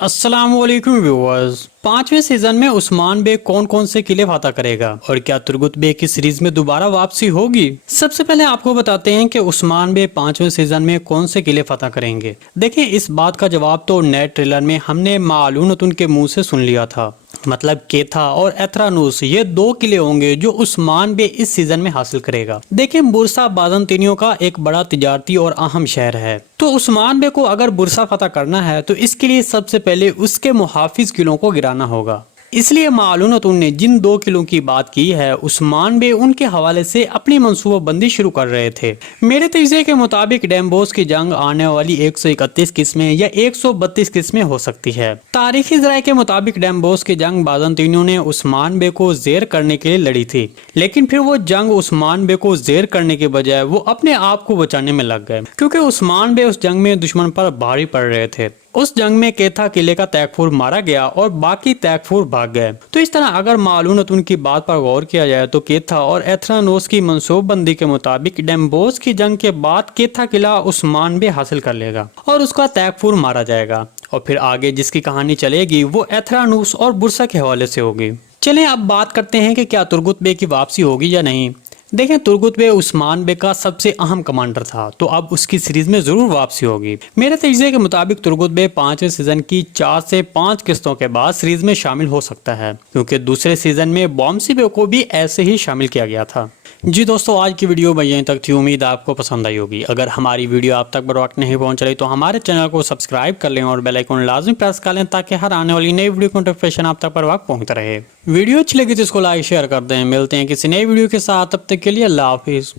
السلام علیکم ویورز، پانچویں سیزن میں عثمان بے کون کون سے قلعے فتح کرے گا اور کیا ترگت بے کی سیریز میں دوبارہ واپسی ہوگی؟ سب سے پہلے آپ کو بتاتے ہیں کہ عثمان بے پانچویں سیزن میں کون سے قلعے فتح کریں گے۔ دیکھیں، اس بات کا جواب تو نئے ٹریلر میں ہم نے معلومات کے منہ سے سن لیا تھا۔ مطلب کیتھا اور ایتھرانوس یہ دو قلعے ہوں گے جو عثمان بے اس سیزن میں حاصل کرے گا۔ دیکھیں، برسا بازنطینیوں کا ایک بڑا تجارتی اور اہم شہر ہے، تو عثمان بے کو اگر برسا فتح کرنا ہے تو اس کے لیے سب سے پہلے اس کے محافظ قلعوں کو گرانا ہوگا۔ اس لیے معلومات نے جن دو قلعوں کی بات کی ہے، عثمان بے ان کے حوالے سے اپنی منصوبہ بندی شروع کر رہے تھے۔ میرے تجزیے کے مطابق ڈیمبوس کی جنگ آنے والی 131 قسمیں یا 132 قسمیں ہو سکتی ہے۔ تاریخی ذرائع کے مطابق ڈیمبوس کی جنگ بازنطینیوں نے عثمان بے کو زیر کرنے کے لیے لڑی تھی، لیکن پھر وہ جنگ عثمان بے کو زیر کرنے کے بجائے وہ اپنے آپ کو بچانے میں لگ گئے، کیونکہ عثمان بے اس جنگ میں دشمن پر بھاری پڑ رہے تھے۔ اس جنگ میں کیتھا قلعے کا تیکفور مارا گیا اور باقی تیکفور بھاگ گئے۔ تو اس طرح اگر معلومات ان کی بات پر غور کیا جائے تو کیتھا اور ایتھرانوس کی منصوبہ بندی کے مطابق ڈیمبوس کی جنگ کے بعد کیتھا قلعہ عثمان بے حاصل کر لے گا اور اس کا تیکفور مارا جائے گا، اور پھر آگے جس کی کہانی چلے گی وہ ایتھرانوس اور برسا کے حوالے سے ہوگی۔ چلیں اب بات کرتے ہیں کہ کیا ترگت بے کی واپسی ہوگی یا نہیں۔ دیکھیں، ترگت بے عثمان بے کا سب سے اہم کمانڈر تھا، تو اب اس کی سیریز میں ضرور واپسی ہوگی۔ میرے تجزیے کے مطابق ترگت بے پانچویں سیزن کی 4 سے 5 قسطوں کے بعد سیریز میں شامل ہو سکتا ہے، کیونکہ دوسرے سیزن میں بومسی بے کو بھی ایسے ہی شامل کیا گیا تھا۔ جی دوستو، آج کی ویڈیو میں یہیں تک تھی، امید آپ کو پسند آئی ہوگی۔ اگر ہماری ویڈیو آپ تک بر وقت نہیں پہنچ رہی تو ہمارے چینل کو سبسکرائب کر لیں اور بیل آئیکن لازمی پریس کر لیں تاکہ ہر آنے والی نئی ویڈیو کی نوٹیفیکیشن آپ تک بر وقت پہنچتا رہے۔ ویڈیو اچھی لگی تو اس کو لائک شیئر کر دیں۔ ملتے ہیں کسی نئی ویڈیو کے ساتھ، تب تک کے لیے اللہ حافظ۔